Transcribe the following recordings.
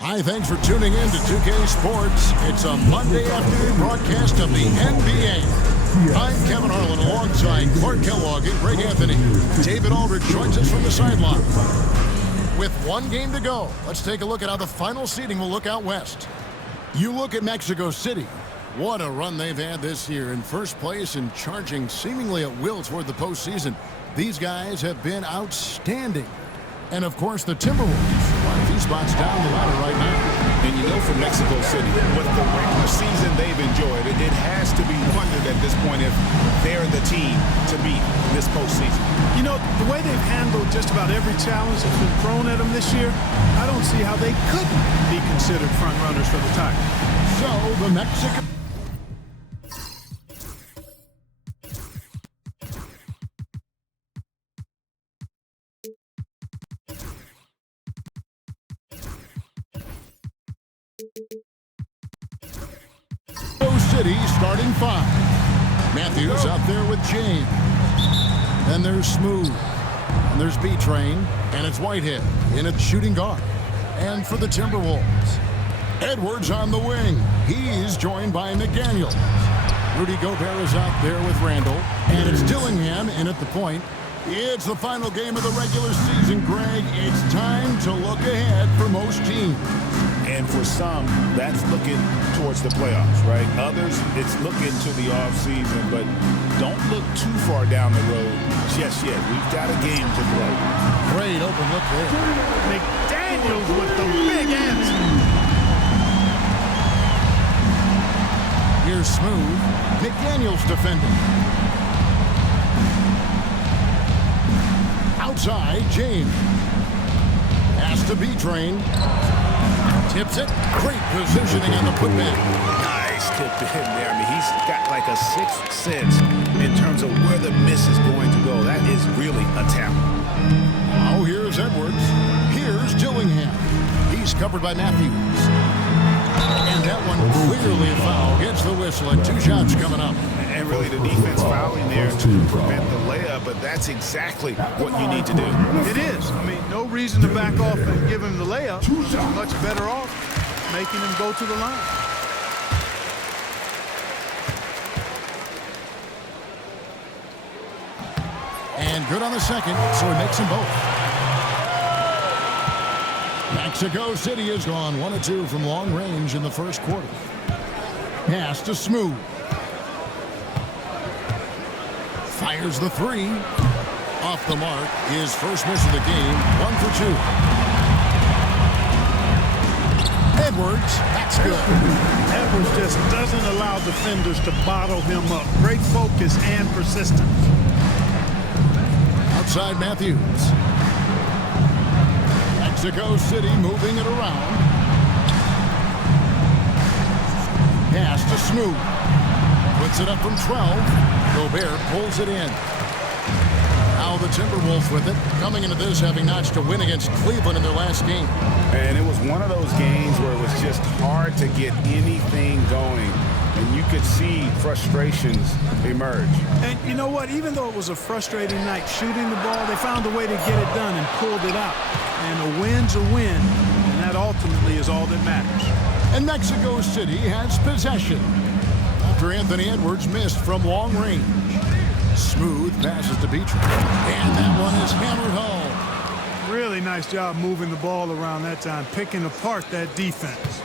Hi, thanks for tuning in to 2K Sports. It's a Monday afternoon broadcast of the NBA. I'm Kevin Harlan alongside Clark Kellogg and Greg Anthony. David Aldridge joins us from the sideline. With one game to go, let's take a look at how the final seeding will look out west. You look at Mexico City. What a run they've had this year, in first place and charging seemingly at will toward the postseason. These guys have been outstanding. And, of course, the Timberwolves are a few spots down the ladder right now. And you know from Mexico City, with the regular season they've enjoyed, it has to be wondered at this point if they're the team to beat this postseason. You know, the way they've handled just about every challenge that's been thrown at them this year, I don't see how they couldn't be considered front runners for the title. So, the Mexican... City starting five. Matthews out there with James. Then there's Smooth. And there's B-Train. And it's Whitehead in at shooting guard. And for the Timberwolves, Edwards on the wing. He's joined by McDaniels. Rudy Gobert is out there with Randall. And it's Dillingham in at the point. It's the final game of the regular season, Greg. It's time to look ahead for most teams. And for some, that's looking towards the playoffs, right? Others, it's looking to the offseason, but don't look too far down the road just yet. We've got a game to play. Great open look there. McDaniels with the big answer. Here's Smooth. McDaniels defending. Outside, James. Has to be trained. Tips it. Great positioning on the putback. Nice tip in there. I mean, he's got like a sixth sense in terms of where the miss is going to go. That is really a tap. Now here's Edwards. Here's Dillingham. He's covered by Matthews. And that one clearly a foul. Gets the whistle and two shots coming up. And really the defense fouling there to prevent the layup, but that's exactly what you need to do. It is. I mean, no reason to back off and give him the layup. He's much better off making him go to the line. And good on the second, so he makes them both. Mexico City has gone 1 of 2 from long range in the first quarter. Pass to Smooth. Fires the three. Off the mark. His first miss of the game. 1 for 2. Edwards. That's good. Edwards just doesn't allow defenders to bottle him up. Great focus and persistence. Outside Matthews. Mexico City moving it around. Pass to Smooth. Puts it up from 12. Gobert pulls it in. Now the Timberwolves with it. Coming into this having notched a win against Cleveland in their last game. And it was one of those games where it was just hard to get anything going. And you could see frustrations emerge. And you know what? Even though it was a frustrating night shooting the ball, they found a way to get it done and pulled it out. And a win's a win, and that ultimately is all that matters. And Mexico City has possession after Anthony Edwards missed from long range. Smooth passes to B-Train. And that one is hammered home. Really nice job moving the ball around that time, picking apart that defense.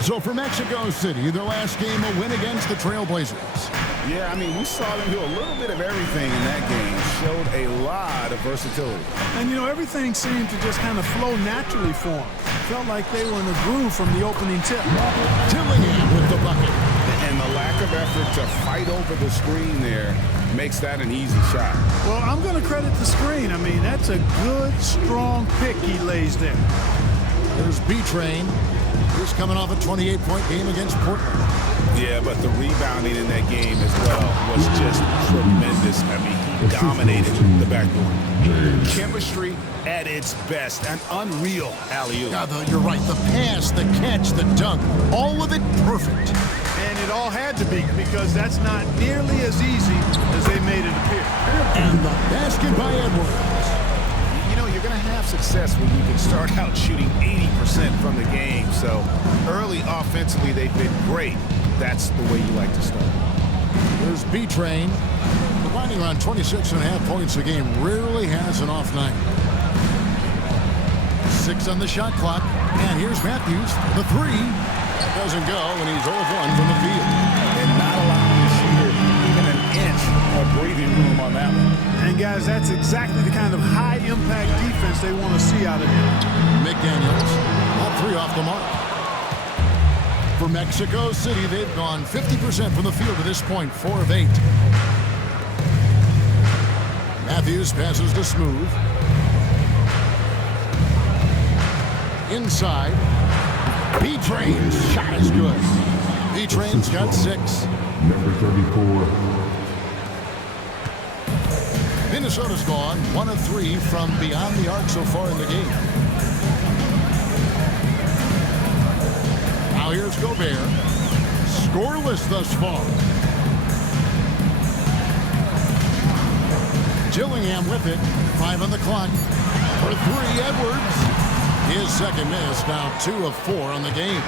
So for Mexico City, their last game, a win against the Trailblazers. Yeah, I mean, we saw them do a little bit of everything in that game. Showed a lot of versatility. And, you know, everything seemed to just kind of flow naturally for them. Felt like they were in a groove from the opening tip. Dillingham with the bucket. And the lack of effort to fight over the screen there makes that an easy shot. Well, I'm going to credit the screen. I mean, that's a good, strong pick he lays there. There's B-Train. He's coming off a 28-point game against Portland. Yeah, but the rebounding in that game as well was just tremendous. I mean, he dominated the backboard. Chemistry at its best. An unreal alley-oop. Yeah, you're right. The pass, the catch, the dunk, all of it perfect. And it all had to be, because that's not nearly as easy as they made it appear. And the basket by Edwards. You know, you're going to have have success when you can start out shooting 80% from the game. So early offensively, they've been great. That's the way you like to start. There's B-Train, combining around 26.5 points a game. Rarely has an off night. 6 on the shot clock. And here's Matthews. The 3 doesn't go, and he's 0 of 1 from the field. And not allowing the shooter even an inch of breathing room on that one. And guys, that's exactly the kind of high-impact defense they want to see out of him. McDaniels, all 3 off the mark. For Mexico City, they've gone 50% from the field to this point, 4 of 8. Matthews passes to Smooth. Inside. B-Train's shot is good. B-Train's got 6. Number 34. Minnesota's gone 1 of 3 from beyond the arc so far in the game. Now here's Gobert. Scoreless thus far. Gillingham with it. 5 on the clock. For 3, Edwards. His second miss, now 2 of 4 on the game.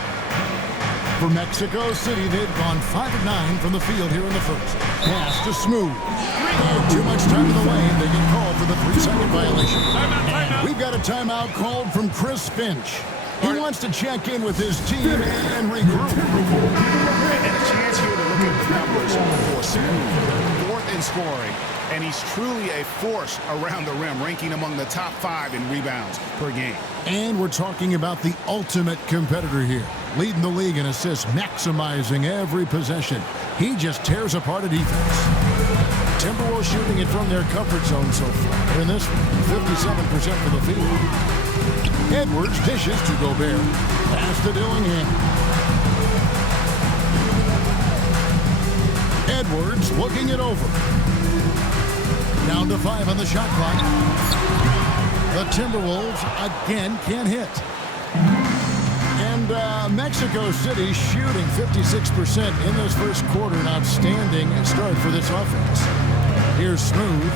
For Mexico City, they've gone 5 of 9 from the field here in the first. Pass to Smooth. And too much time in the lane. They get called for the 3-second violation. And we've got a timeout called from Chris Finch. He wants to check in with his team and regroup. And a chance here to look at the numbers for Smooth. 4th in scoring. And he's truly a force around the rim, ranking among the top 5 in rebounds per game. And we're talking about the ultimate competitor here. Leading the league in assists, maximizing every possession. He just tears apart a defense. Timberwolves shooting it from their comfort zone so far. In this one, 57% for the field. Edwards dishes to Gobert. Pass to Dillingham. Edwards looking it over. Down to 5 on the shot clock. The Timberwolves again can't hit. And Mexico City shooting 56% in this first quarter. An outstanding start for this offense. Here's Smooth.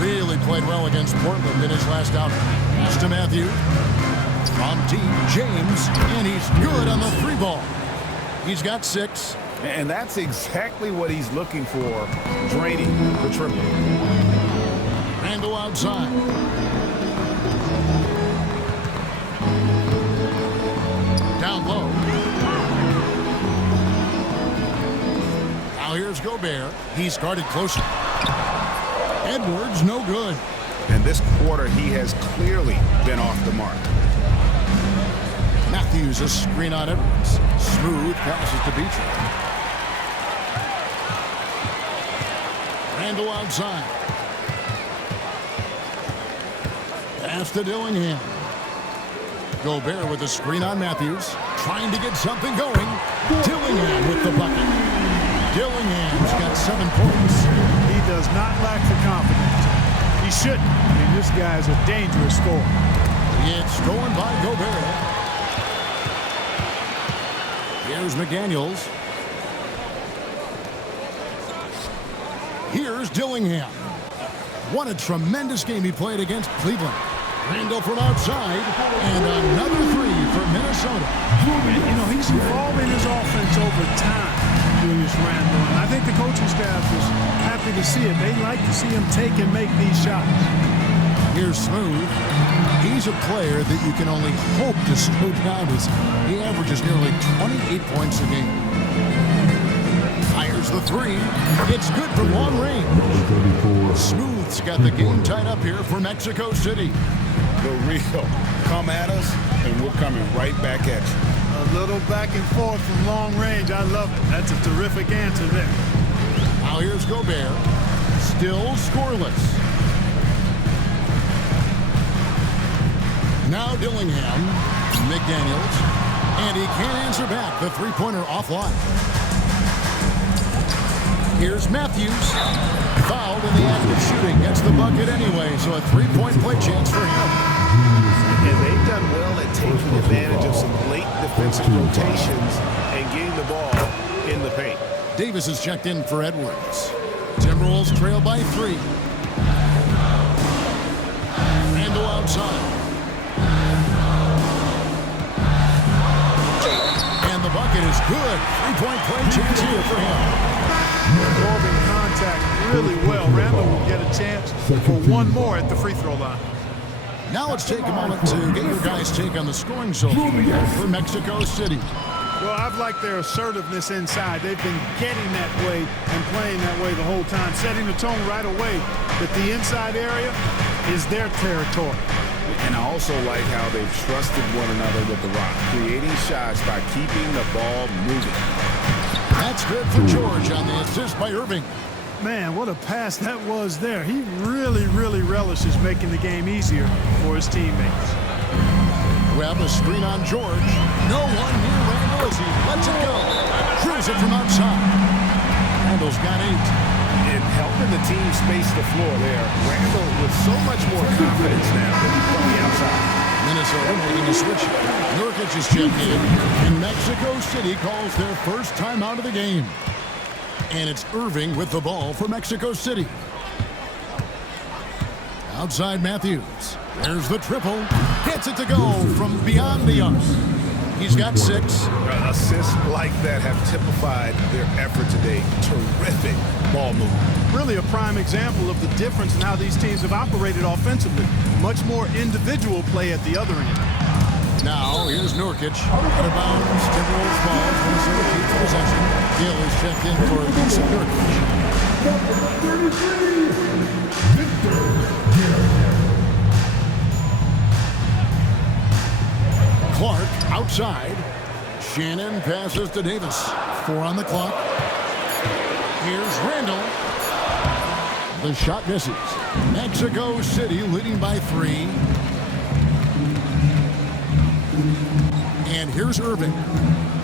Really played well against Portland in his last outing. Pass to Matthews. From deep, James. And he's good on the 3 ball. He's got 6. And that's exactly what he's looking for, draining the triple. Randall outside. Down low. Now here's Gobert. He's guarded closer. Edwards, no good. And this quarter, he has clearly been off the mark. Matthews, a screen on Edwards. Smooth passes to Beecher. Randall outside. Pass to Dillingham. Gobert with a screen on Matthews. Trying to get something going. Dillingham with the bucket. Gillingham's got 7 points. He does not lack the confidence. He shouldn't. I mean, this guy's a dangerous scorer. It's stolen by Gobert. Here's McDaniels. Here's Dillingham. What a tremendous game he played against Cleveland. Randall from outside, and another 3 for Minnesota. And, you know, he's evolving his offense over time, Julius Randle. And I think the coaching staff is happy to see it. They like to see him take and make these shots. Here's Smooth. He's a player that you can only hope to slow down as he averages nearly 28 points a game. Fires the 3. It's good from long range. Smooth's got the game tied up here for Mexico City. The real. Come at us, and we're coming right back at you. A little back and forth from long range. I love it. That's a terrific answer there. Now here's Gobert. Still scoreless. Now Dillingham. McDaniels. And he can't answer back. The 3-pointer offline. Here's Matthews. Fouled in the act of shooting. Gets the bucket anyway, so a 3-point play chance for him. And they've done well at taking advantage of some late defensive rotations and getting the ball in the paint. Davis is checked in for Edwards. Timberwolves trail by 3. Randall outside. Good. Three-point play chance here for him. Absorbing contact really well. Randall will get a chance for one more at the free throw line. Now let's take a moment to get your guys' take on the scoring so far for Mexico City. Well, I've liked their assertiveness inside. They've been getting that way and playing that way the whole time, setting the tone right away that the inside area is their territory. And I also like how they've trusted one another with the rock, creating shots by keeping the ball moving. That's good for George on the assist by Irving. Man, what a pass that was there. He really relishes making the game easier for his teammates. We have a screen on George. No one near Randall as he lets it go. Drills it from outside. Randall's got 8. And helping the team space the floor there. Randall with so much more confidence now from the outside. Minnesota making a switch. Nurkic is checked in. And Mexico City calls their first timeout of the game. And it's Irving with the ball for Mexico City. Outside Matthews. There's the triple. Gets it to go from beyond the arc. He's got 6. Assists like that have typified their effort today. Terrific ball movement. Really a prime example of the difference in how these teams have operated offensively. Much more individual play at the other end. Now, here's Nurkic. Out of bounds. Timberwolves ball. Minnesota keeps possession. Gill is checked in for Lisa Nurkic. Number 33, Victor Gill. Clark outside. Shannon passes to Davis. 4 on the clock. Here's Randall. The shot misses. Mexico City leading by 3. And here's Irving.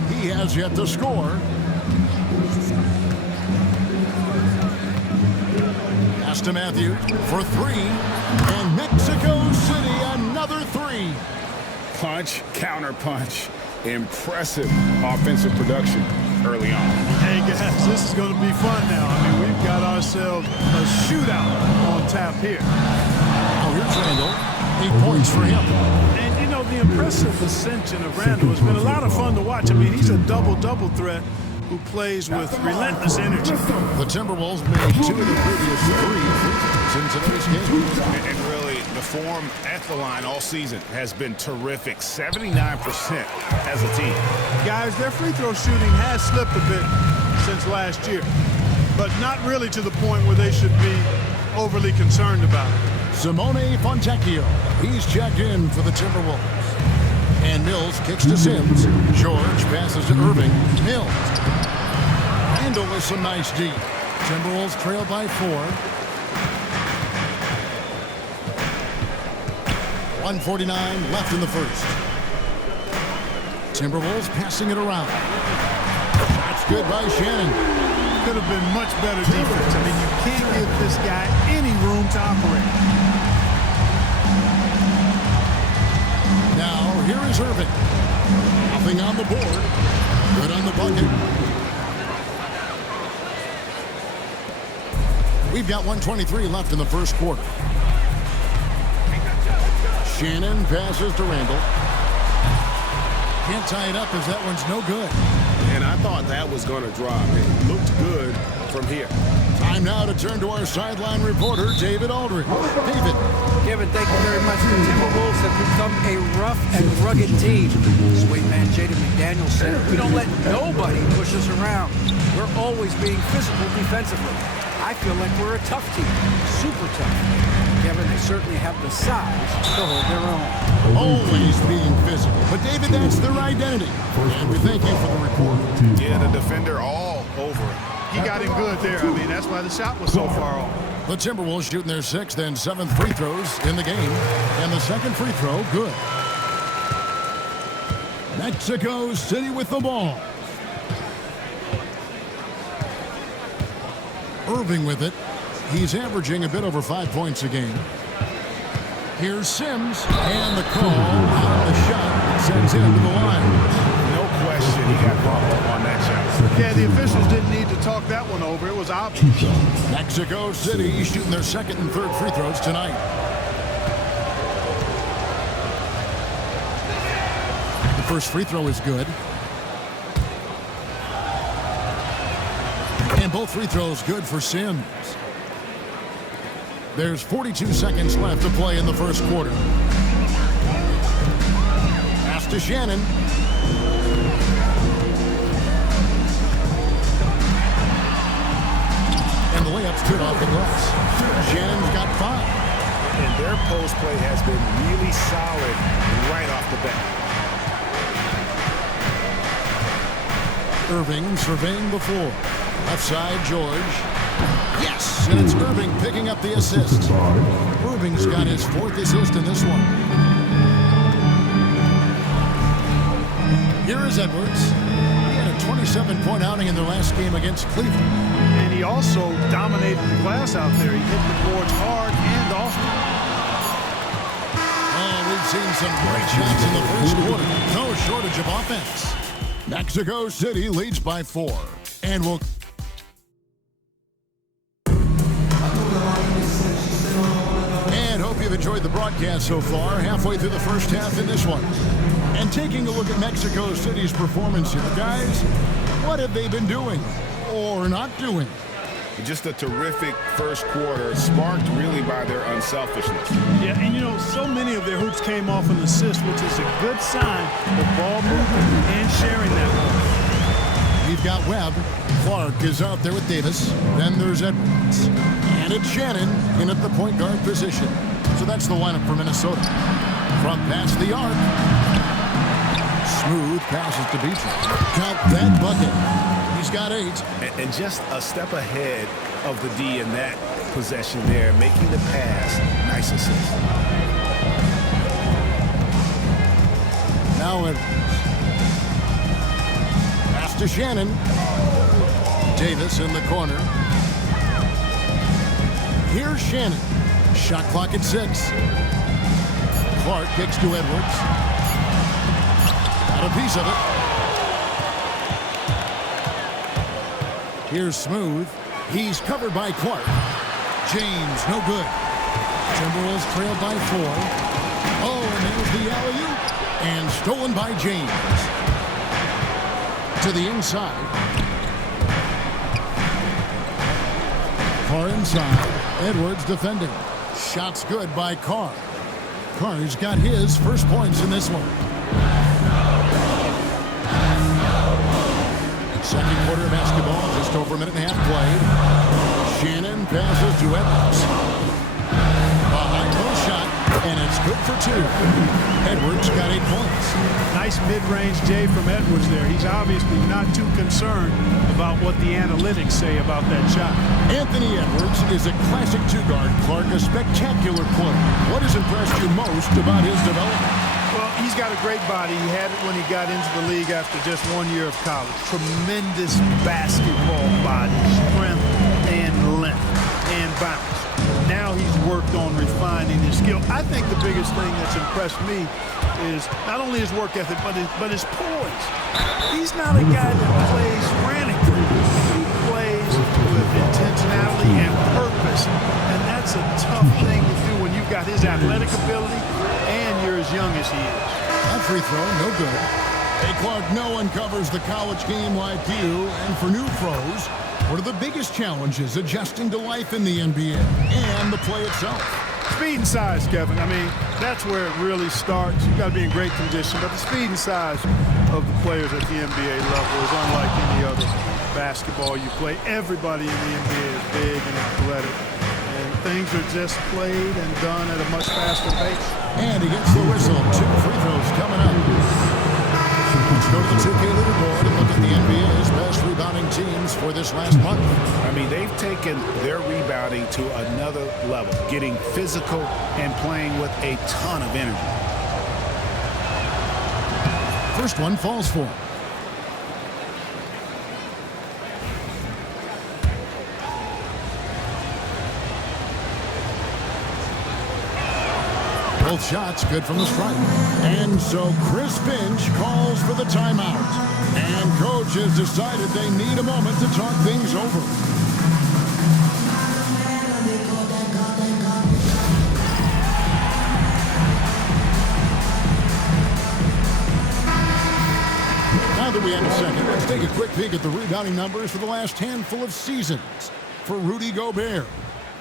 He has yet to score. Pass to Matthews for 3. And Mexico City another 3. Punch, counter punch. Impressive offensive production early on. Hey guys, this is going to be fun now. I mean, we've got ourselves a shootout on tap here. Oh, here's Randall. 8 points for him. And you know, the impressive ascension of Randall has been a lot of fun to watch. I mean, he's a double-double threat who plays with relentless energy. The Timberwolves made 2 of the previous 3 in today's game. And really, the form at the line all season has been terrific. 79% as a team. Guys, their free throw shooting has slipped a bit since last year, but not really to the point where they should be overly concerned about it. Simone Fontecchio. He's checked in for the Timberwolves. And Mills kicks to Sims. George passes to Irving. Mills. Randall with some nice D. Timberwolves trail by 4. 1:49 left in the first. Timberwolves passing it around. That's good by Shannon. Could have been much better defense. I mean, you can't give this guy any room to operate. Now, here is Irving. Nothing on the board. Good on the bucket. We've got 1:23 left in the first quarter. Shannon passes to Randall. Can't tie it up as that one's no good. And I thought that was going to drop. It looked good from here. Time now to turn to our sideline reporter, David Aldridge. David. Kevin, thank you very much. The Timberwolves have become a rough and rugged team. Sweet man Jaden McDaniels said, we don't let nobody push us around. We're always being physical defensively. I feel like we're a tough team, super tough. Kevin, they certainly have the size to hold their own. Always being physical. But, David, that's their identity. And we thank you for the report. Yeah, the defender all over it. He got him good there. I mean, that's why the shot was so far off. The Timberwolves shooting their 6th and 7th free throws in the game. And the second free throw, good. Mexico City with the ball. Irving with it. He's averaging a bit over 5 points a game. Here's Sims, and the call on the shot sends him to the line. No question, he got bumped on that shot. Yeah, the officials didn't need to talk that one over. It was obvious. Mexico City shooting their 2nd and 3rd free throws tonight. The first free throw is good. both free throws good for Sims. There's 42 seconds left to play in the first quarter. Pass to Shannon. And the layup's good off the glass. Shannon's got 5. And their post play has been really solid right off the bat. Irving surveying the floor. Left side, George. Yes, and it's Irving picking up the assist. Irving's got his 4th assist in this one. Here is Edwards. He had a 27-point outing in their last game against Cleveland. And he also dominated the glass out there. He hit the boards hard and often. Oh, we've seen some great shots in the first quarter. No shortage of offense. Mexico City leads by 4. And will hope you've enjoyed the broadcast so far, halfway through the first half in this one. And taking a look at Mexico City's performance here, guys, what have they been doing or not doing? Just a terrific first quarter, sparked really by their unselfishness. Yeah, and you know, so many of their hoops came off an assist, which is a good sign of ball movement and sharing that ball. We've got Webb. Clark is out there with Davis. Then there's Edwards. And it's Shannon in at the point guard position. So that's the lineup for Minnesota. Front pass the arc. Smooth passes to Beatrice. Count that bucket. He's got 8. And just a step ahead of the D in that possession there, making the pass. Nice assist. Now Edwards. Pass to Shannon. Davis in the corner. Here's Shannon. Shot clock at 6. Clark kicks to Edwards. Got a piece of it. Here's Smooth. He's covered by Clark. James, no good. Timberwolves trailed by 4. Oh, and there's the alley-oop. And stolen by James. To the inside. Carr inside. Edwards defending. Shots good by Carr. Carr's got his first points in this one. Second quarter of basketball, just over a minute and a half played. Shannon passes to Edwards. Behind post shot, and it's good for 2. Edwards got 8 points. Nice mid-range J from Edwards there. He's obviously not too concerned about what the analytics say about that shot. Anthony Edwards is a classic 2-guard. Clark, a spectacular player. What has impressed you most about his development? Well, he's got a great body. He had it when he got into the league after just 1 year of college. Tremendous basketball body, strength and length and bounce. Now he's worked on refining his skill. I think the biggest thing that's impressed me is not only his work ethic, but his poise. He's not a guy that plays frantically. He plays with intentionality and purpose. And that's a tough thing to do when you've got his athletic ability and you're as young as he is. That free throw, no good. Hey, Clark, no one covers the college game like you. And for new pros, what are the biggest challenges adjusting to life in the NBA and the play itself? Speed and size, Kevin. I mean, that's where it really starts. You've got to be in great condition, but the speed and size of the players at the NBA level is unlike any other basketball you play. Everybody in the NBA is big and athletic, and things are just played and done at a much faster pace. And he gets the whistle. 2 free throws coming up. Let's go to the 2K leaderboard and look at the NBA's best rebounding teams for this last month. I mean, they've taken their rebounding to another level, getting physical and playing with a ton of energy. First one falls for him. Both shots good from the stripe. And so Chris Finch calls for the timeout. And coach has decided they need a moment to talk things over. Now that we have a second, let's take a quick peek at the rebounding numbers for the last handful of seasons for Rudy Gobert.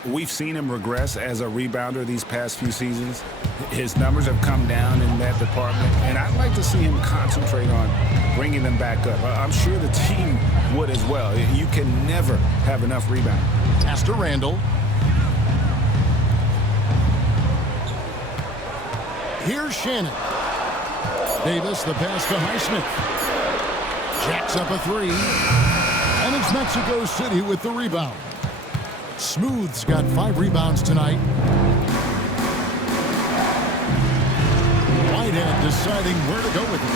We've seen him regress as a rebounder these past few seasons. His numbers have come down in that department, and I'd like to see him concentrate on bringing them back up. I'm sure the team would as well. You can never have enough rebounding. Pass to Randall. Here's Shannon. Davis, the pass to Highsmith. Jacks up a three. And it's Mexico City with the rebound. Smooth's got 5 rebounds tonight. Whitehead deciding where to go with it.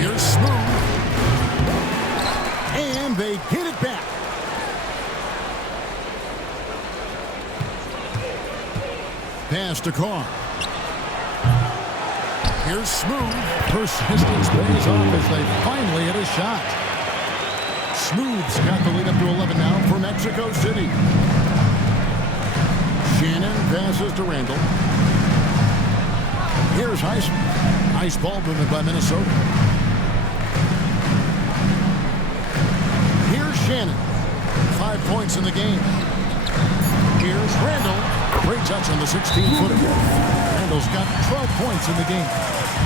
Here's Smooth. And they get it back. Pass to Carr. Here's Smooth. Persistence pays off as they finally hit a shot. Smooth's got the lead up to 11 now for Mexico City. Shannon passes to Randall. Here's Highsmith. Nice ball movement by Minnesota. Here's Shannon. 5 points in the game. Here's Randall. Great touch on the 16-footer. Randall's got 12 points in the game.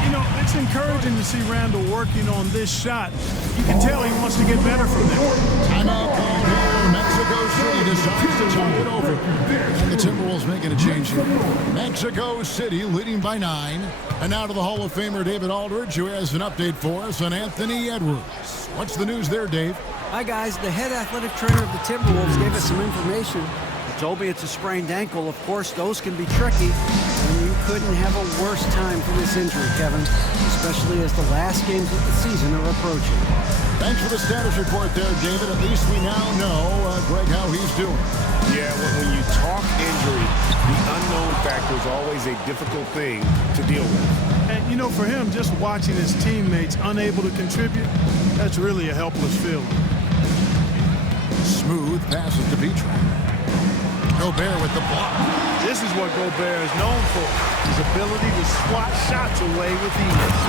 You know, it's encouraging to see Randall working on this shot. You can tell he wants to get better from there. Timeout call here. Mexico City decides to talk it over. And the Timberwolves making a change here. Mexico City leading by 9. And now to the Hall of Famer David Aldridge, who has an update for us on Anthony Edwards. What's the news there, Dave? Hi, guys. The head athletic trainer of the Timberwolves gave us some information. He told me it's a sprained ankle. Of course, those can be tricky. And you couldn't have a worse time for this injury, Kevin, especially as the last games of the season are approaching. Thanks for the status report there, David. At least we now know, Greg, how he's doing. Yeah, when you talk injury, the unknown factor is always a difficult thing to deal with. And, you know, for him, just watching his teammates unable to contribute, that's really a helpless feeling. Smooth passes to Petra. Gobert with the block. This is what Gobert is known for, his ability to swat shots away with ease.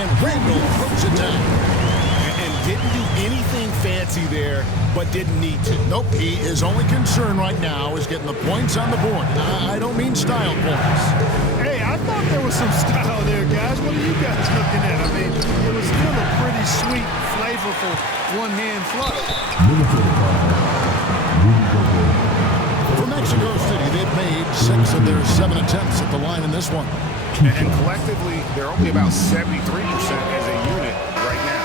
And Randall puts it down. And didn't do anything fancy there, but didn't need to. Nope, his only concern right now is getting the points on the board. I don't mean style points. Hey, I thought there was some style there, guys. What are you guys looking at? I mean, it was still a pretty sweet, flavorful one-hand flutter. For Mexico City, they've made 6 of their 7 attempts at the line in this one. And collectively, they're only about 73% as a unit right now.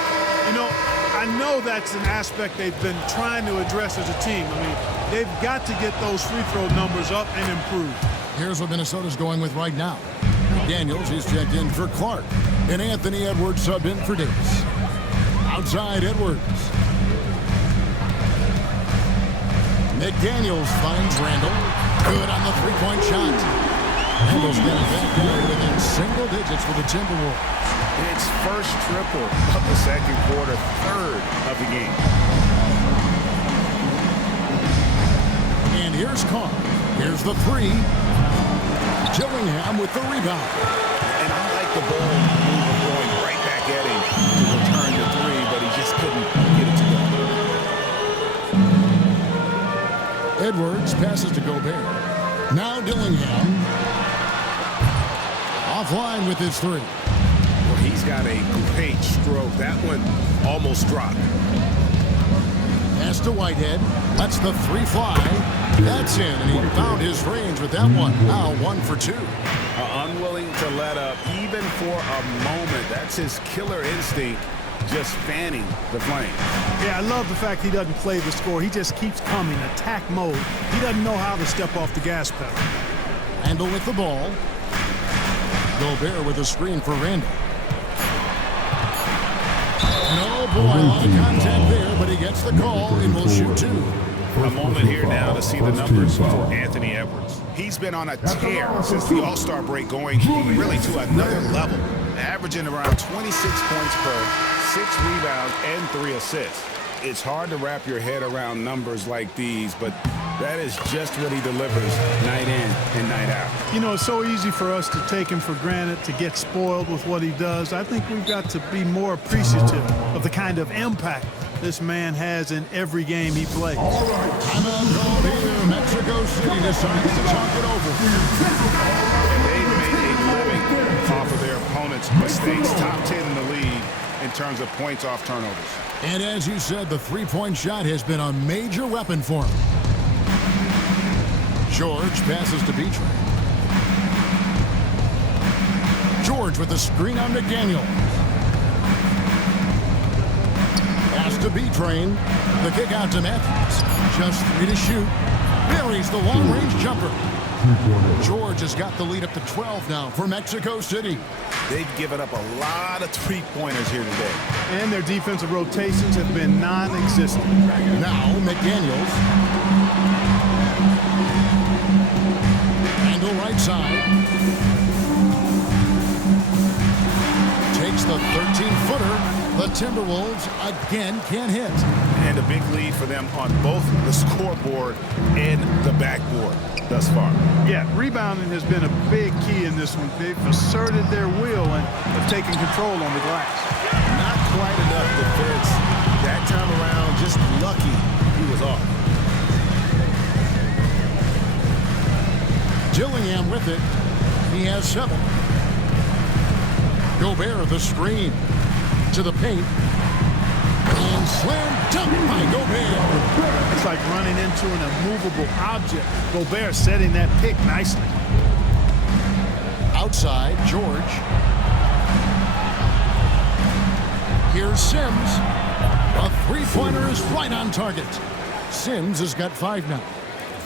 You know, I know that's an aspect they've been trying to address as a team. I mean, they've got to get those free throw numbers up and improve. Here's what Minnesota's going with right now. Daniels is checked in for Clark. And Anthony Edwards subbed in for Davis. Outside Edwards. McDaniels finds Randall. Good on the three-point shot. Randall's got it back down within single digits for the Timberwolves. It's first triple of the second quarter, third of the game. And here's Carr. Here's the three. Gillingham with the rebound. And I like the ball move going right back at him to return the three, but he just couldn't get it to go. Edwards passes to Gobert. Now Dillingham. Offline with his three. Well, he's got a great stroke. That one almost dropped. Pass to Whitehead. Lets the three fly. That's in, and he found his range with that one. Now 1 for 2. Unwilling to let up even for a moment. That's his killer instinct, just fanning the flame. Yeah, I love the fact he doesn't play the score. He just keeps coming, attack mode. He doesn't know how to step off the gas pedal. Randall with the ball. Gobert with a screen for Randall. No, boy, a lot of contact there, but he gets the call and will shoot 2. A moment here now to see the numbers for Anthony Edwards. He's been on a tear since the All-Star break, going really to another level, averaging around 26 points per 6 rebounds and 3 assists. It's hard to wrap your head around numbers like these, but That is just what he delivers night in and night out. You know, it's so easy for us to take him for granted, to get spoiled with what he does. I think we've got to be more appreciative of the kind of impact this man has in every game he plays. All right, timeout called here. Mexico City decides to talk it over. And they've made a living off of their opponent's mistakes. Top 10 in the league in terms of points off turnovers. And as you said, the three-point shot has been a major weapon for him. George passes to Beatrice. George with the screen on McDaniel. Pass to B-Train. The kick out to Matthews. Just 3 to shoot. Buries the long-range jumper. George has got the lead up to 12 now for Mexico City. They've given up a lot of three-pointers here today. And their defensive rotations have been non-existent. Now McDaniels. Randall right side. Takes the 13-footer. The Timberwolves again can't hit. And a big lead for them on both the scoreboard and the backboard thus far. Yeah, rebounding has been a big key in this one. They've asserted their will and have taken control on the glass. Not quite enough defense. That time around, just lucky he was off. Dillingham with it. He has 7. Gobert the screen to the paint. And slam dunk by Gobert. It's like running into an immovable object. Gobert setting that pick nicely. Outside, George. Here's Sims. A three-pointer is right on target. Sims has got 5 now.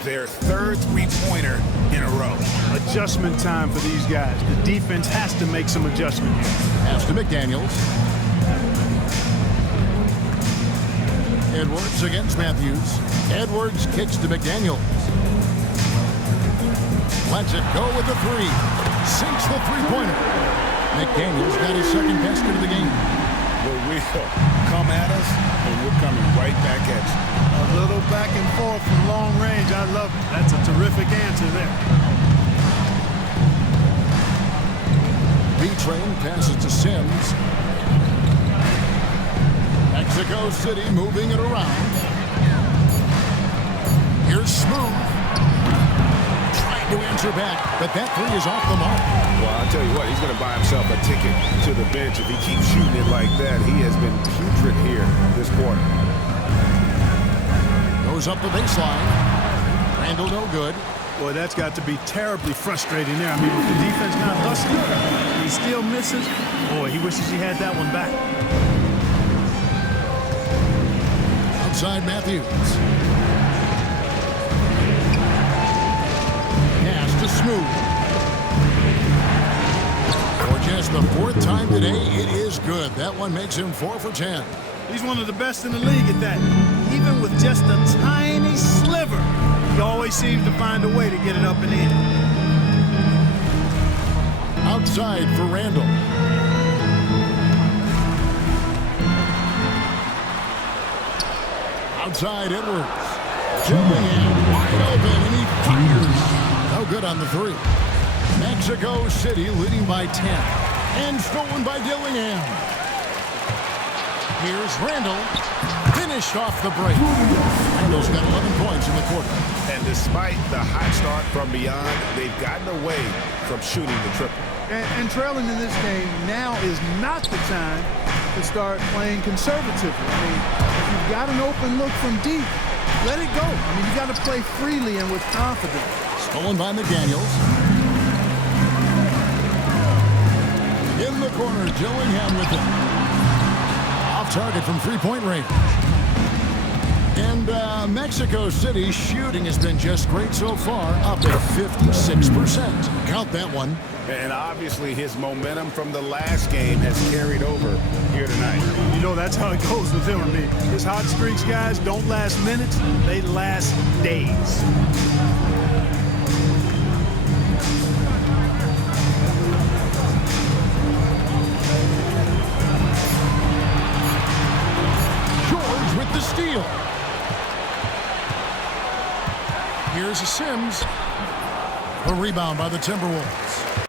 Their third three-pointer in a row. Adjustment time for these guys. The defense has to make some adjustment here. Pass to McDaniels. Edwards against Matthews. Edwards kicks to McDaniels. Lets it go with the 3. Sinks the three-pointer. McDaniels got his second basket of the game. Well, we'll come at us, and we're coming right back at you. A little back and forth from long range. I love it. That's a terrific answer there. B-Train passes to Sims. Mexico City moving it around. Here's Smooth. Trying to answer back, but that 3 is off the mark. Well, I'll tell you what, he's going to buy himself a ticket to the bench. If he keeps shooting it like that, he has been putrid here this quarter. Goes up the baseline. Randall no good. Boy, that's got to be terribly frustrating there. I mean, with the defense not hustling, he still misses. Boy, he wishes he had that one back. Outside Matthews. Pass to Smooth. For just the 4th time today, it is good. That one makes him 4 for 10. He's one of the best in the league at that. Even with just a tiny sliver, he always seems to find a way to get it up and in. Outside for Randall. Outside Edwards. Dillingham wide open, and he fires. No good on the 3. Mexico City leading by 10. And stolen by Dillingham. Here's Randall. Finished off the break. Randall's got 11 points in the quarter. And despite the hot start from beyond, they've gotten away from shooting the triple. And trailing in this game now is not the time to start playing conservatively. I mean, if you've got an open look from deep, let it go. I mean, you got to play freely and with confidence. Stolen by McDaniels. In the corner, Dillingham with it. Off target from three-point range. And Mexico City shooting has been just great so far, up at 56%. Count that one. And obviously his momentum from the last game has carried over here tonight. You know, that's how it goes with him and me. His hot streaks, guys, don't last minutes. They last days. George with the steal. Sims. A rebound by the Timberwolves.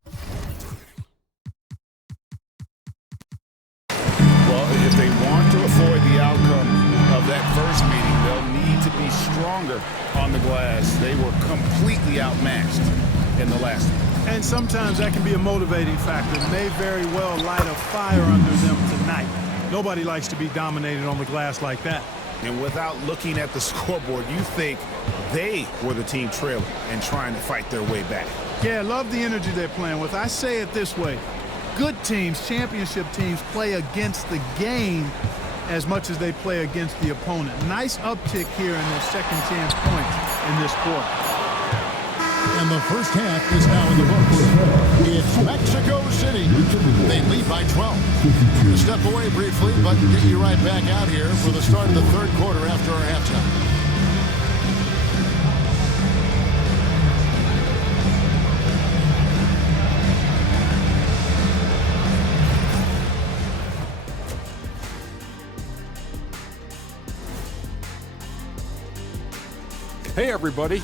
Well, if they want to avoid the outcome of that first meeting, they'll need to be stronger on the glass. They were completely outmatched in the last one. And sometimes that can be a motivating factor. It may very well light a fire under them tonight. Nobody likes to be dominated on the glass like that. And without looking at the scoreboard, you think they were the team trailing and trying to fight their way back. Yeah, I love the energy they're playing with. I say it this way. Good teams, championship teams, play against the game as much as they play against the opponent. Nice uptick here in their second chance points in this quarter. And the first half is now in the books. It's Mexico City. They lead by 12. We'll step away briefly, but get you right back out here for the start of the third quarter after our halftime. Hey, everybody.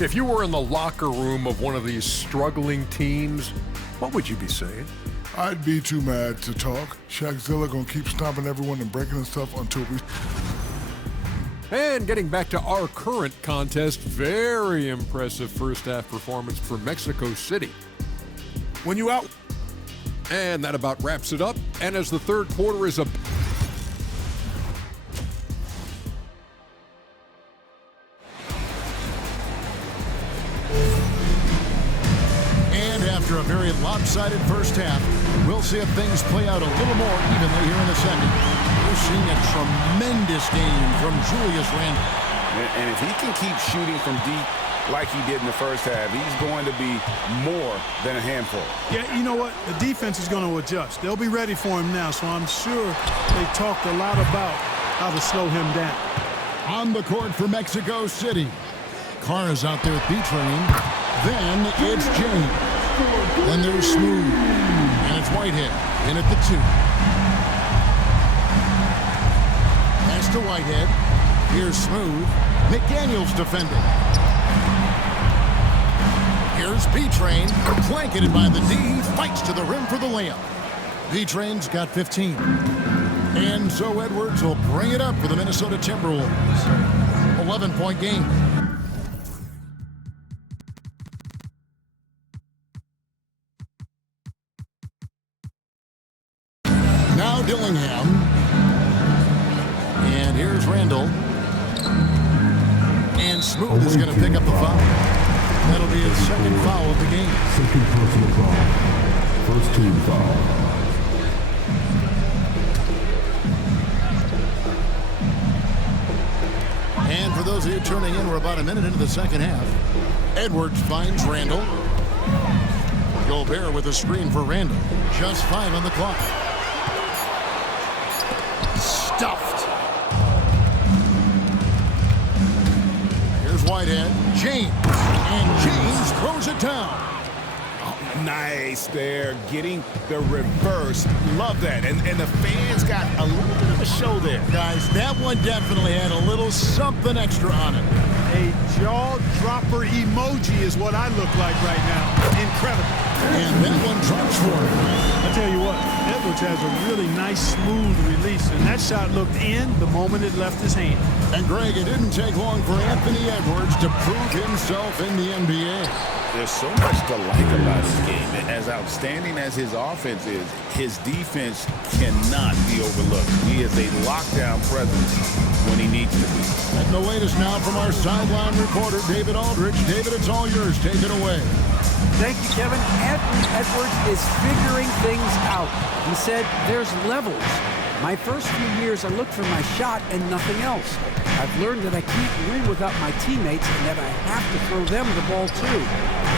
If you were in the locker room of one of these struggling teams, what would you be saying? I'd be too mad to talk. Shaqzilla gonna keep stomping everyone and breaking himself until we... And getting back to our current contest, very impressive first half performance for Mexico City. When you out... And that about wraps it up. And as the third quarter is a... After a very lopsided first half, we'll see if things play out a little more evenly here in the second. We're seeing a tremendous game from Julius Randle. And if he can keep shooting from deep like he did in the first half, he's going to be more than a handful. Yeah, you know what? The defense is going to adjust. They'll be ready for him now, so I'm sure they talked a lot about how to slow him down. On the court for Mexico City. Carr is out there with B-Train. Then it's James. Then there's Smooth, and it's Whitehead in at the 2. Pass to Whitehead. Here's Smooth. McDaniels defending. Here's B-Train, blanketed by the D. He fights to the rim for the layup. B-Train's got 15. And so Edwards will bring it up for the Minnesota Timberwolves. 11-point game. Now Dillingham. And here's Randall. And Smooth is going to pick up the foul. That'll be his second foul of the game. Second personal foul. First team foul. And for those of you turning in, we're about a minute into the second half. Edwards finds Randall. Gobert with a screen for Randall. Just 5 on the clock. Stuffed. Here's Whitehead. James. And James throws it down. Oh, nice there, getting the reverse. Love that. And the fans got a little bit of a show there. Guys, that one definitely had a little something extra on it. A jaw-dropper emoji is what I look like right now. Incredible. And that one drops for him. I tell you what, Edwards has a really nice, smooth release, and that shot looked in the moment it left his hand. And Greg, it didn't take long for Anthony Edwards to prove himself in the NBA. There's so much to like about his game. As outstanding as his offense is, his defense cannot be overlooked. He is a lockdown presence when he needs to be. And the latest now from our sideline reporter, David Aldridge. David, it's all yours. Take it away. Thank you, Kevin. Anthony Edwards is figuring things out. He said there's levels. My first few years, I looked for my shot and nothing else. I've learned that I can't win without my teammates and that I have to throw them the ball too.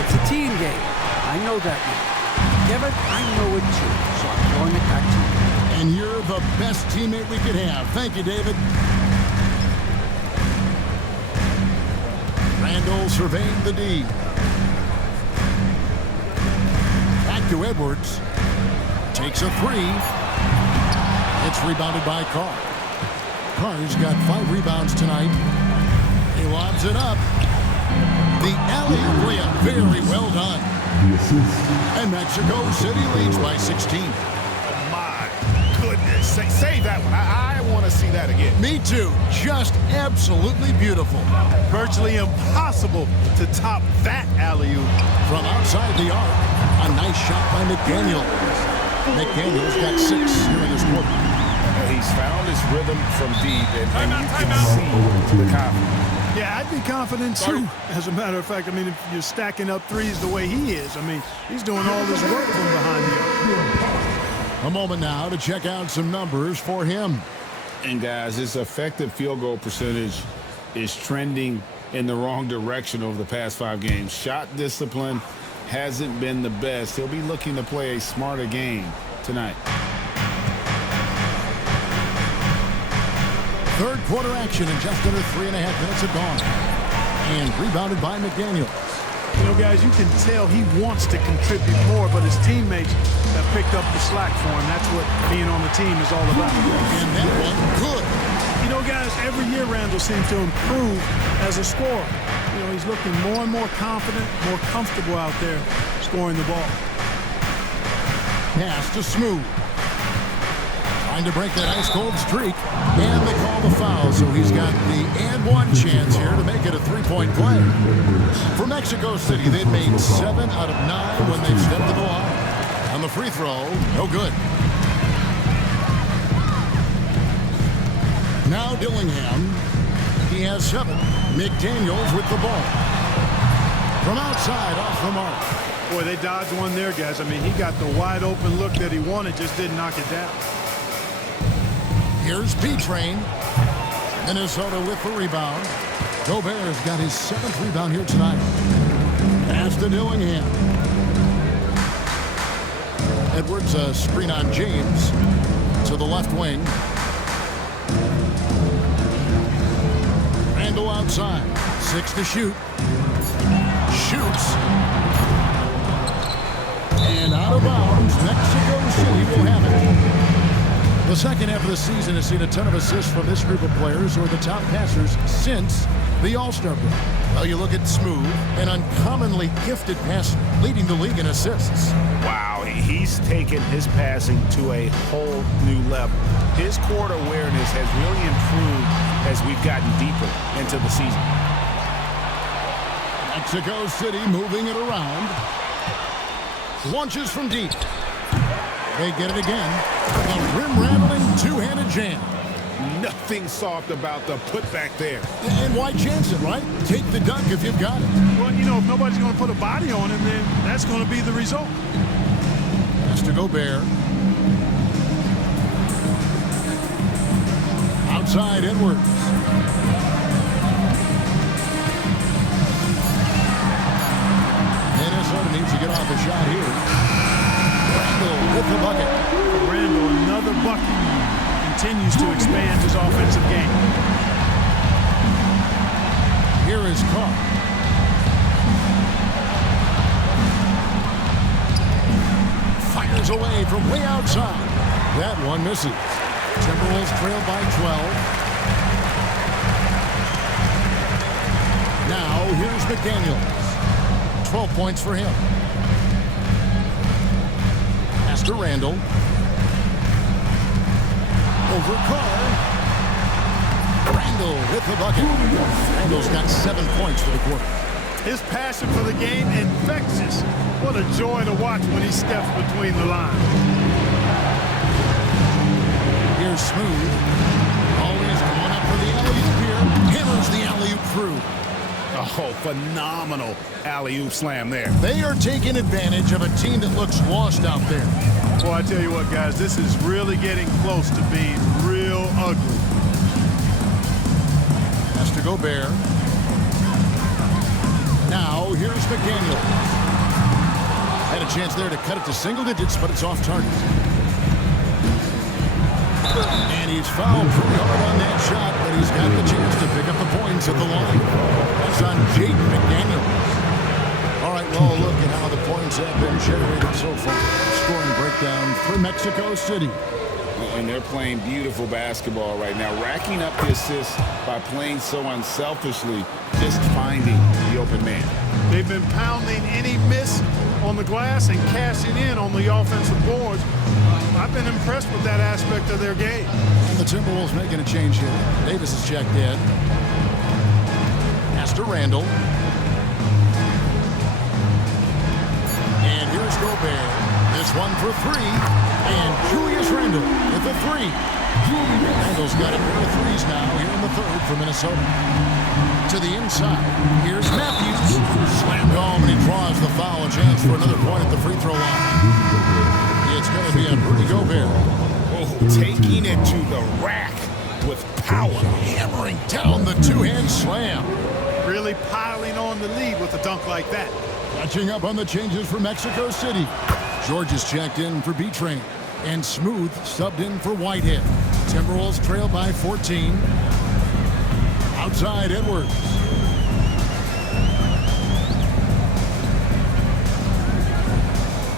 It's a team game. I know that now. Kevin, I know it too, so I'm throwing it back to you. And you're the best teammate we could have. Thank you, David. Randall surveying the D. Back to Edwards. Takes a 3. It's rebounded by Carr. Carr's got 5 rebounds tonight. He lobs it up. The alley-oop layup, very well done. And Mexico City leads by 16. My goodness. Save that one. I want to see that again. Me too. Just absolutely beautiful. Virtually impossible to top that alley-oop. From outside the arc, a nice shot by McDaniels. McDaniels got 6 here in this quarter. He's found his rhythm from deep, and you can see the confidence. Yeah, I'd be confident too. As a matter of fact, I mean, if you're stacking up threes the way he is, I mean, he's doing all this work from behind here. A moment now to check out some numbers for him. And guys, his effective field goal percentage is trending in the wrong direction over the past 5 games. Shot discipline hasn't been the best. He'll be looking to play a smarter game tonight. Third quarter action in just under 3.5 minutes have gone. And rebounded by McDaniels. You know, guys, you can tell he wants to contribute more, but his teammates have picked up the slack for him. That's what being on the team is all about. And that one, good. You know, guys, every year Randall seems to improve as a scorer. You know, he's looking more and more confident, more comfortable out there scoring the ball. Pass to Smooth. Trying to break that ice-cold streak. And they call the foul, so he's got the and-one chance here to make it a 3-point play. For Mexico City, they've made 7 out of 9 when they've stepped to the line. On the free throw, no good. Now Dillingham. He has 7. McDaniels with the ball. From outside, off the mark. Boy, they dodged one there, guys. I mean, he got the wide-open look that he wanted, just didn't knock it down. Here's P-Train. Minnesota with the rebound. Gobert's got his 7th rebound here tonight. Pass to Dillingham. Edwards, a screen on James to the left wing. Randall outside. 6 to shoot. Shoots. And out of bounds. Mexico City will have it. The second half of the season has seen a ton of assists from this group of players who are the top passers since the All-Star break. Well, you look at Smooth, an uncommonly gifted passer, leading the league in assists. Wow, he's taken his passing to a whole new level. His court awareness has really improved as we've gotten deeper into the season. Mexico City moving it around. Launches from deep. They get it again. The rim-rattling two-handed jam. Nothing soft about the putback there. And why chance it, right? Take the dunk if you've got it. Well, you know, if nobody's going to put a body on him, then that's going to be the result. Has to Gobert. Outside Edwards. Minnesota needs to get off a shot here. Randall with the bucket. Randall, another bucket. Continues to expand his offensive game. Here is Carr. Fires away from way outside. That one misses. Timberwolves trail by 12. Now here's McDaniels. 12 points for him. Pass to Randall. Over Carr. Randall with the bucket. Randall's got 7 points for the quarter. His passion for the game infectious. What a joy to watch when he steps between the lines. Here's Smooth. Always going up for the alley-oop here. Hammers the alley-oop through. Oh, phenomenal alley-oop slam there. They are taking advantage of a team that looks lost out there. Well, I tell you what, guys, this is really getting close to being real ugly. Has to Gobert. Now, here's McDaniels. Had a chance there to cut it to single digits, but it's off target. And he's fouled pretty hard on that shot, but he's got the chance to pick up the points at the line. That's on Jaden McDaniels. All right, well, look at how the points have been generated so far. Scoring breakdown for Mexico City. And they're playing beautiful basketball right now, racking up the assists by playing so unselfishly, just finding the open man. They've been pounding any miss on the glass and cashing in on the offensive boards. I've been impressed with that aspect of their game. And the Timberwolves making a change here. Davis is checked in. Pass to Randall. And here's Gobert. This one for three. And Julius Randle with the three. Randall's got a pair of threes now here in the third for Minnesota. To the inside. Here's Matthews. Slammed home, and he draws the foul. A chance for another point at the free throw line. It's going to be a Rudy Gobert. Oh, taking it to the rack with power. Hammering down the two-hand slam. Really piling on the lead with a dunk like that. Catching up on the changes for Mexico City. George is checked in for B-Train. And Smooth subbed in for Whitehead. Timberwolves trail by 14. Outside Edwards.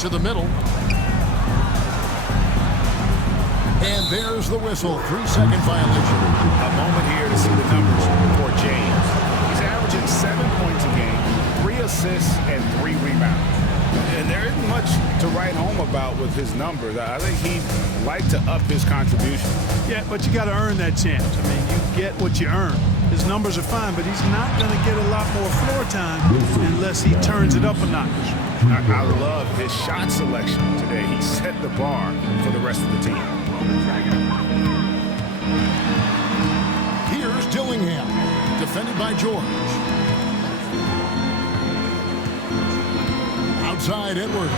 To the middle. And there's the whistle. 3-second violation. A moment here to see the numbers for James. He's averaging 7 points a game, 3 assists, and 3 rebounds. And there isn't much to write home about with his numbers. I think he'd like to up his contribution. Yeah, but you got to earn that chance. I mean, you get what you earn. His numbers are fine, but he's not going to get a lot more floor time unless he turns it up a notch. I love his shot selection today. He set the bar for the rest of the team. Here's Dillingham, defended by George. Outside Edwards.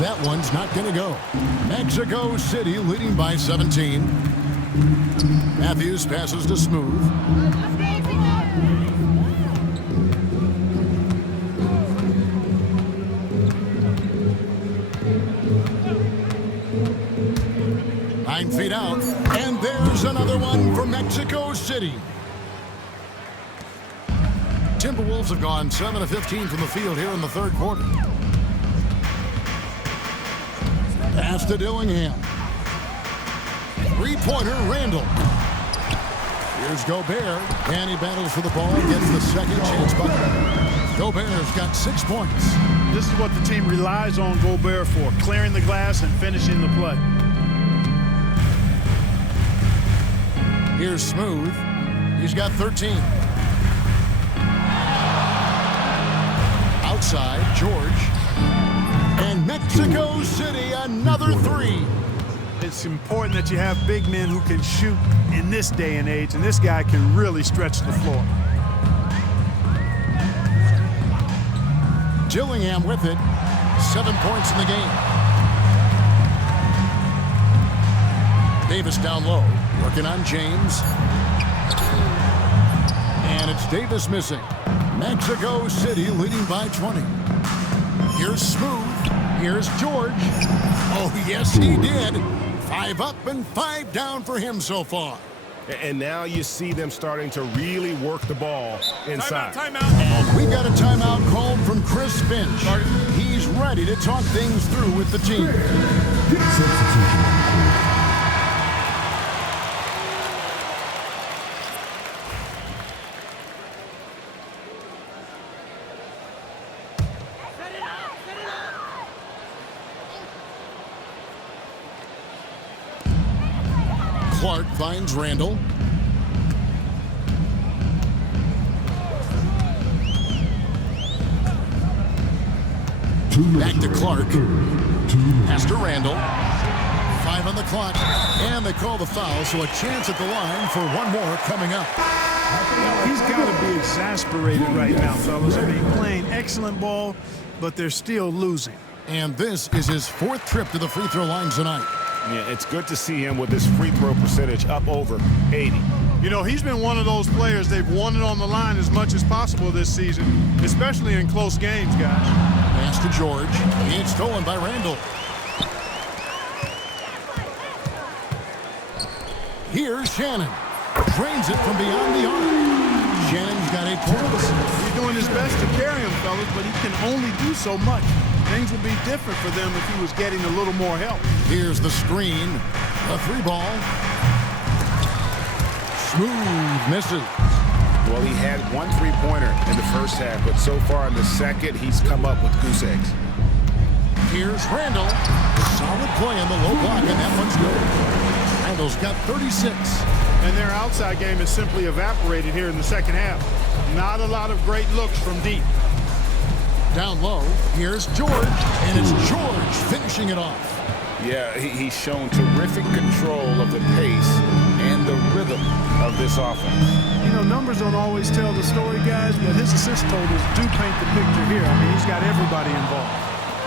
That one's not going to go. Mexico City leading by 17. Matthews passes to Smooth. Nine feet out, and there's another one for Mexico City. Timberwolves have gone 7 of 15 from the field here in the third quarter. Pass to Dillingham. Three-pointer, Randall. Here's Gobert, and he battles for the ball, gets the second chance bucket. Gobert's got 6 points. This is what the team relies on Gobert for, clearing the glass and finishing the play. Here's Smooth. He's got 13. Outside, George. And Mexico City, another three. It's important that you have big men who can shoot in this day and age, and this guy can really stretch the floor. Dillingham with it. 7 points in the game. Davis down low, working on James. And it's Davis missing. Mexico City leading by 20. Here's Smooth. Here's George. Oh, yes, he did. 5 up and 5 down for him so far. And now you see them starting to really work the ball inside. Timeout. And we got a timeout called from Chris Finch. He's ready to talk things through with the team. Clark finds Randall. Back to Clark. Pass to Randall. 5 on the clock. And they call the foul, so a chance at the line for one more coming up. He's got to be exasperated right now, fellas. I mean, playing excellent ball, but they're still losing. And this is his 4th trip to the free throw line tonight. Yeah, it's good to see him with his free throw percentage up over 80. You know, he's been one of those players they've wanted on the line as much as possible this season, especially in close games, guys. Pass to George. It's stolen by Randall. Here's Shannon. Drains it from beyond the arc. Shannon's got 8 points. He's doing his best to carry him, fellas, but he can only do so much. Things would be different for them if he was getting a little more help. Here's the screen. A 3-ball. Smooth misses. Well, he had one 3-pointer in the first half, but so far in the second, he's come up with goose eggs. Here's Randall. Solid play on the low block, and that one's good. Randall's got 36. And their outside game has simply evaporated here in the second half. Not a lot of great looks from deep. Down low, here's George, and it's George finishing it off. Yeah, he's shown terrific control of the pace and the rhythm of this offense. You know, numbers don't always tell the story, guys, but his assist totals do paint the picture here. I mean, he's got everybody involved.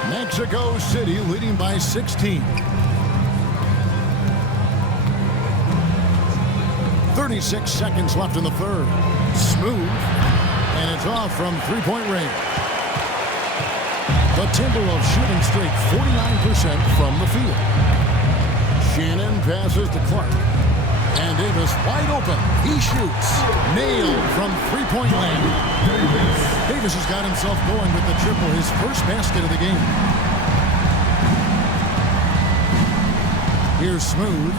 Mexico City leading by 16. 36 seconds left in the third. Smooth, and it's off from three-point range. The Timberwolves shooting straight 49% from the field. Shannon passes to Clark. And Davis wide open. He shoots. Nailed from three-point land. Davis has got himself going with the triple, his first basket of the game. Here's Smooth.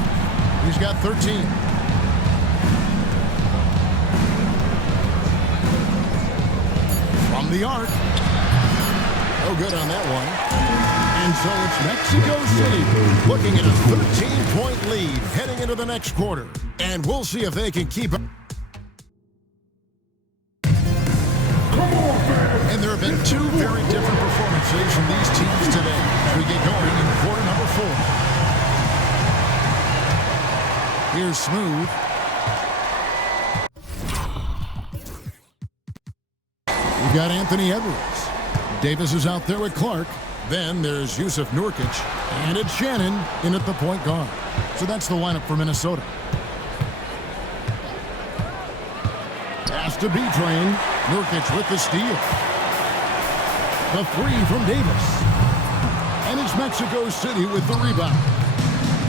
He's got 13. From the arc. No good on that one. And so it's Mexico City looking at a 13-point lead heading into the next quarter. And we'll see if they can keep up. And there have been two very different performances from these teams today as we get going in quarter number 4. Here's Smooth. We've got Anthony Edwards. Davis is out there with Clark. Then there's Yusuf Nurkic, and it's Shannon in at the point guard. So that's the lineup for Minnesota. Pass to B-Train. Nurkic with the steal. The three from Davis. And it's Mexico City with the rebound.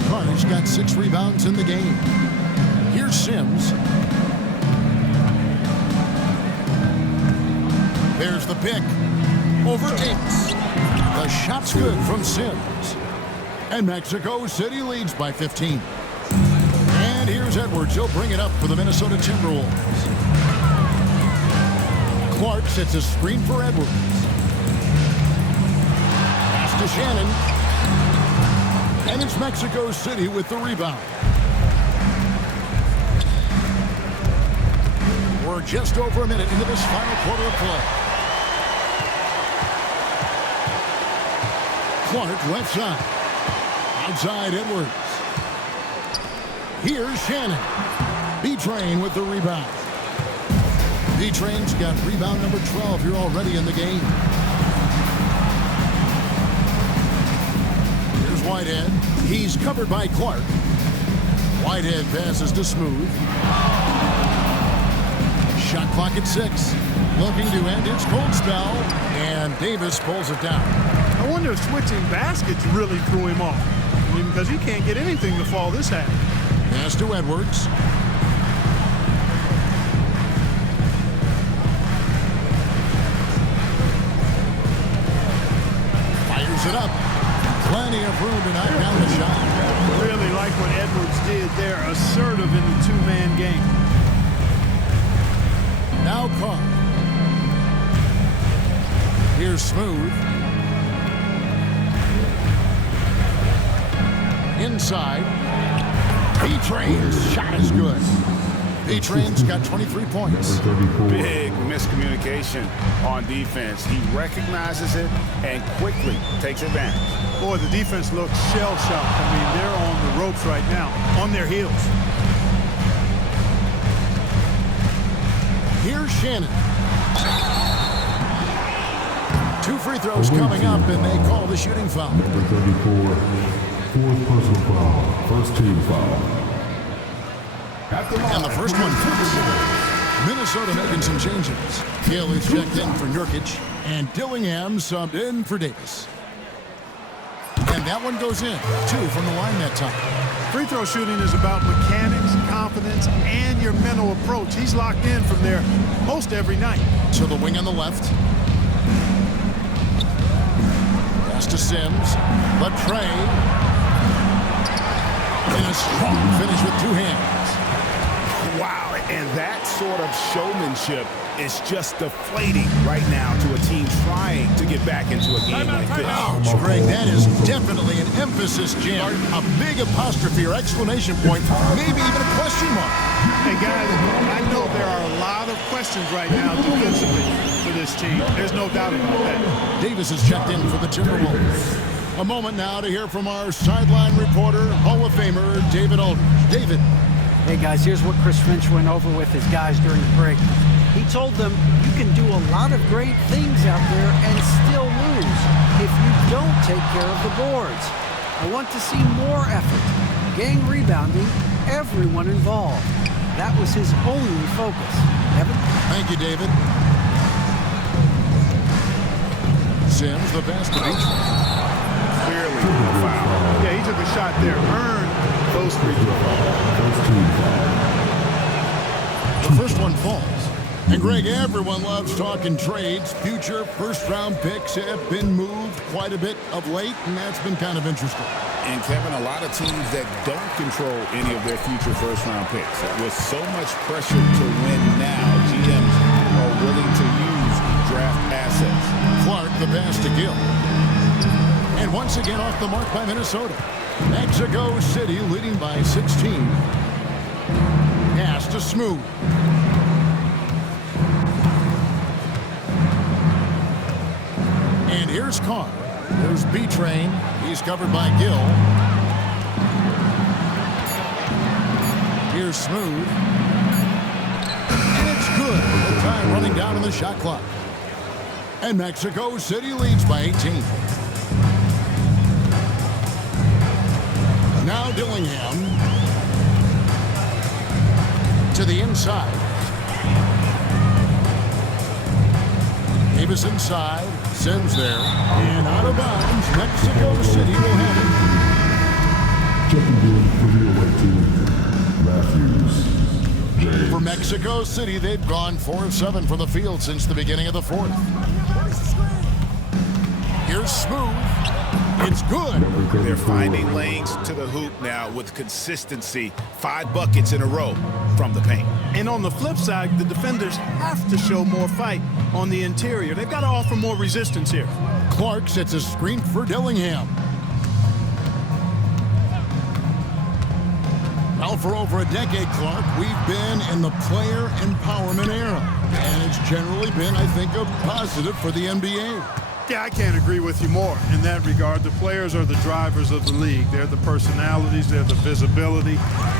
Carnage got 6 rebounds in the game. Here's Sims. There's the pick. Over Davis. The shot's good from Sims. And Mexico City leads by 15. And here's Edwards. He'll bring it up for the Minnesota Timberwolves. Clark sets a screen for Edwards. Pass to Shannon. And it's Mexico City with the rebound. We're just over a minute into this final quarter of play. Clark left side. Outside Edwards. Here's Shannon. B-Train with the rebound. B-Train's got rebound number 12 here already in the game. Here's Whitehead. He's covered by Clark. Whitehead passes to Smooth. Shot clock at 6. Looking to end its cold spell. And Davis pulls it down. I wonder if switching baskets really threw him off. I mean, because he can't get anything to fall this half. Pass to Edwards. Fires it up. Plenty of room to knock down the shot. Really like what Edwards did there. Assertive in the two-man game. Now Carr. Here's Smooth. Inside. B-Train's shot is good. B-Train's got 23 points. Big miscommunication on defense. He recognizes it and quickly takes advantage. Boy, the defense looks shell-shocked. I mean, they're on the ropes right now, on their heels. Here's Shannon. 2 free throws coming up, and they call the shooting foul. Number 34, 4th personal foul, first team foul. And the first one fits. Minnesota making some changes. Gill is checked in for Nurkic, and Dillingham subbed in for Davis. And that one goes in. 2 from the line that time. Free throw shooting is about mechanics, confidence, and your mental approach. He's locked in from there most every night. So the wing on the left. pass to Sims. But Trey. And a strong finish with two hands. Wow, and that sort of showmanship is just deflating right now to a team trying to get back into a game like this. Ouch, Greg, that is definitely an emphasis, Jim. A big apostrophe or exclamation point, maybe even a question mark. And guys, I know there are a lot of questions right now defensively for this team. There's no doubt about that. Davis has checked in for the Timberwolves. A moment now to hear from our sideline reporter, Hall of Famer David Aldridge. David. Hey guys, here's what Chris Finch went over with his guys during the break. He told them you can do a lot of great things out there and still lose if you don't take care of the boards. I want to see more effort, gang rebounding, everyone involved. That was his only focus. Evan? Thank you, David. Sims, the best of each. Clearly a foul. Yeah, he took a shot there. Earned those free throws. The first one falls. And Greg, everyone loves talking trades. Future first-round picks have been moved quite a bit of late, and that's been kind of interesting. And Kevin, a lot of teams that don't control any of their future first-round picks. With so much pressure to win now, GMs are willing to use draft assets. Clark, the pass to Gill. And once again off the mark by Minnesota. Mexico City leading by 16. Pass to Smooth. And here's Carr. There's B-Train. He's covered by Gill. Here's Smooth. And it's good. The time running down on the shot clock. And Mexico City leads by 18. Now Dillingham to the inside. Davis inside. Sims there. And out of bounds. Mexico City will have it. For Mexico City, they've gone 4 of 7 from the field since the beginning of the fourth. Here's Smooth. It's good. They're finding lanes to the hoop now with consistency. 5 buckets in a row from the paint. And on the flip side, the defenders have to show more fight on the interior. They've got to offer more resistance here. Clark sets a screen for Dillingham. Well, for over a decade, Clark, we've been in the player empowerment era. And it's generally been, I think, a positive for the NBA. Yeah, I can't agree with you more in that regard. The players are the drivers of the league. They're the personalities. They're the visibility.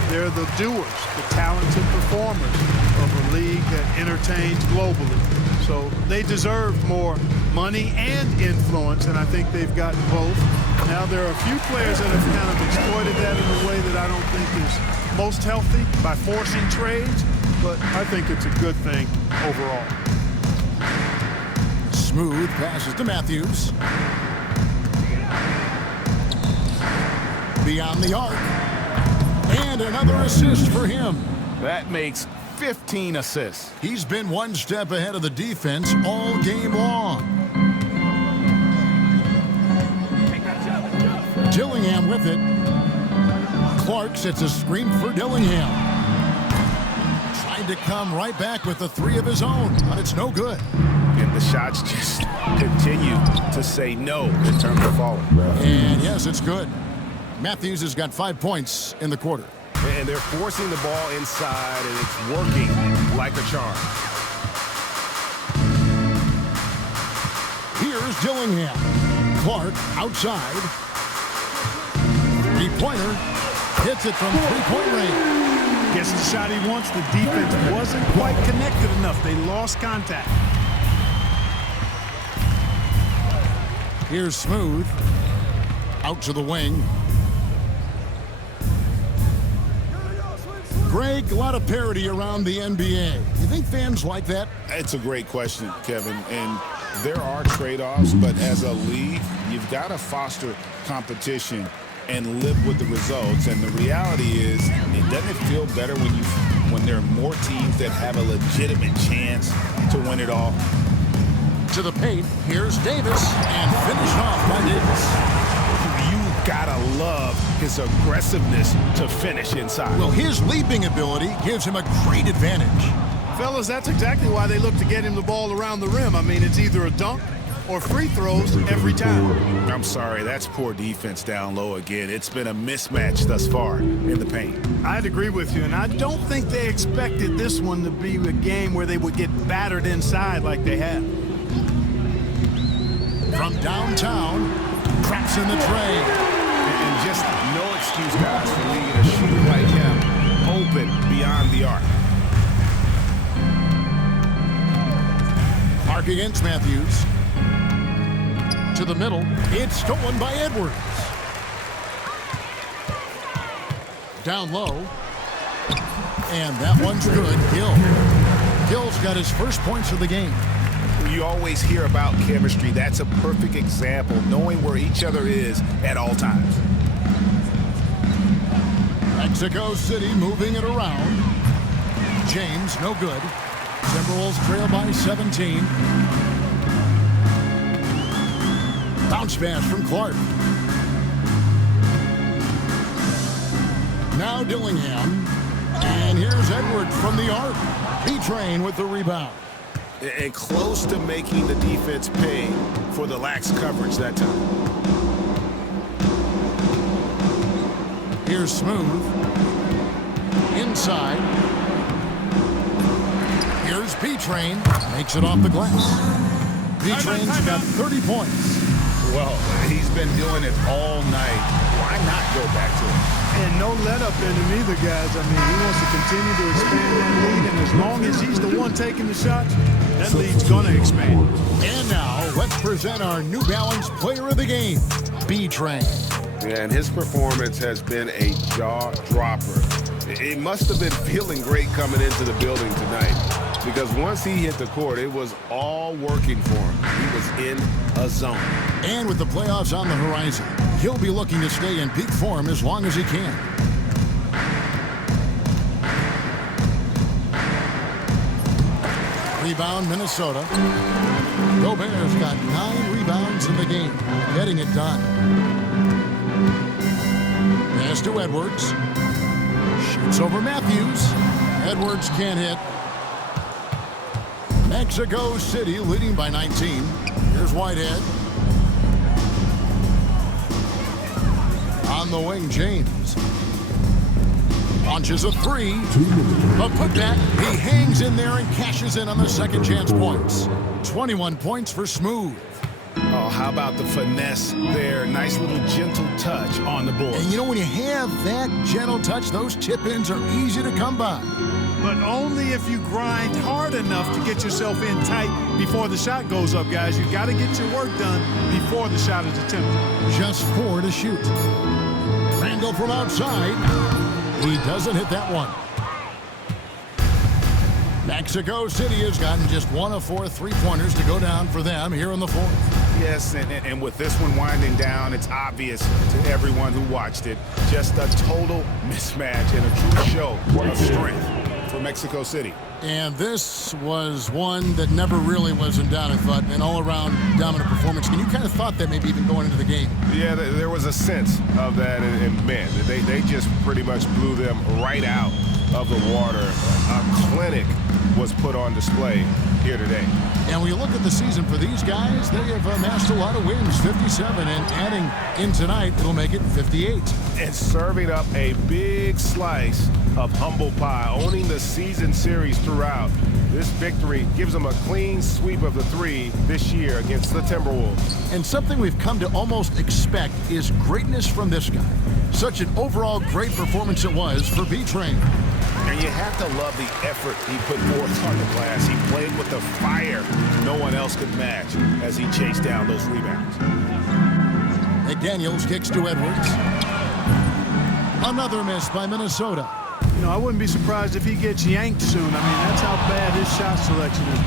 They're the doers, the talented performers of a league that entertains globally. So they deserve more money and influence, and I think they've gotten both. Now, there are a few players that have kind of exploited that in a way that I don't think is most healthy by forcing trades, but I think it's a good thing overall. Smooth passes to Matthews. Beyond the arc. And another assist for him. That makes 15 assists. He's been one step ahead of the defense all game long. Dillingham with it. Clark sets a screen for Dillingham. Trying to come right back with the 3 of his own, but it's no good. And the shots just continue to say no in terms of falling. And yes, it's good. Matthews has got 5 points in the quarter. And they're forcing the ball inside, and it's working like a charm. Here's Dillingham. Clark outside. Three-pointer. Hits it from three-point range. Gets the shot he wants. The defense wasn't quite connected enough. They lost contact. Here's Smooth. Out to the wing. Greg, a lot of parity around the NBA. You think fans like that? It's a great question, Kevin. And there are trade-offs, but as a league, you've got to foster competition and live with the results. And the reality is, it doesn't feel better when there are more teams that have a legitimate chance to win it all. To the paint, here's Davis, and finished off by Davis. his aggressiveness to finish inside. Well, his leaping ability gives him a great advantage. Fellas, that's exactly why they look to get him the ball around the rim. I mean, it's either a dunk or free throws every time. I'm sorry, that's poor defense down low again. It's been a mismatch thus far in the paint. I'd agree with you, and I don't think they expected this one to be a game where they would get battered inside like they have. From downtown, traps in the tray. And just no excuse, guys, for leaving a shooter like him open beyond the arc. Mark against Matthews. To the middle. It's stolen by Edwards. Down low. And that one's good. Gill's got his first points of the game. You always hear about chemistry. That's a perfect example, knowing where each other is at all times. Mexico City moving it around. James, no good. Timberwolves trail by 17. Bounce pass from Clark. Now Dillingham. And here's Edwards from the arc. B-Train with the rebound. And close to making the defense pay for the lax coverage that time. Here's Smooth. Inside. Here's B-Train. Makes it off the glass. B-Train's got 30 points. Well, he's been doing it all night. Why not go back to it? And no let up in him either, guys. I mean, he wants to continue to expand that lead, and as long as he's the one taking the shots, that lead's going to expand. And now, let's present our New Balance Player of the Game, B-Train. And his performance has been a jaw-dropper. He must have been feeling great coming into the building tonight, because once he hit the court, it was all working for him. He was in a zone. And with the playoffs on the horizon, he'll be looking to stay in peak form as long as he can. Rebound, Minnesota. Gobert's got 9 rebounds in the game, getting it done. Pass to Edwards. Shoots over Matthews. Edwards can't hit. Mexico City leading by 19. Here's Whitehead. On the wing, James. Launches a 3. A putback. He hangs in there and cashes in on the second chance points. 21 points for Smooth. Oh, how about the finesse there? Nice little gentle touch on the board. And you know, when you have that gentle touch, those tip-ins are easy to come by. But only if you grind hard enough to get yourself in tight before the shot goes up, guys. You got to get your work done before the shot is attempted. Just 4 to shoot. Randall from outside. He doesn't hit that one. Mexico City has gotten just 1 of 4 three-pointers to go down for them here in the fourth. Yes, and with this one winding down, it's obvious to everyone who watched it. Just a total mismatch and a true show of strength for Mexico City. And this was one that never really was in doubt, I thought, an all-around dominant performance. And you kind of thought that maybe even going into the game. Yeah, there was a sense of that, and man, they just pretty much blew them right out of the water. A clinic was put on display here today. And when you look at the season for these guys, they have amassed a lot of wins, 57, and adding in tonight, it'll make it 58. And serving up a big slice of humble pie, owning the season series throughout. This victory gives them a clean sweep of the 3 this year against the Timberwolves. And something we've come to almost expect is greatness from this guy. Such an overall great performance it was for B-Train. And you have to love the effort he put forth on the glass. He played with the fire no one else could match as he chased down those rebounds. McDaniels kicks to Edwards. Another miss by Minnesota. You know, I wouldn't be surprised if he gets yanked soon. I mean, that's how bad his shot selection has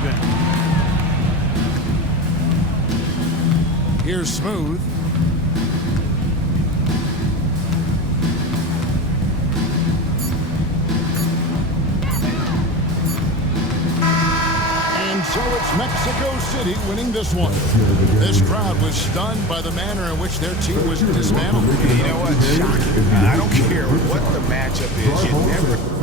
been. Here's Smooth. And so it's Mexico City winning this one. This crowd was stunned by the manner in which their team was dismantled. You know what? Shocking. I don't care what the matchup is. You never...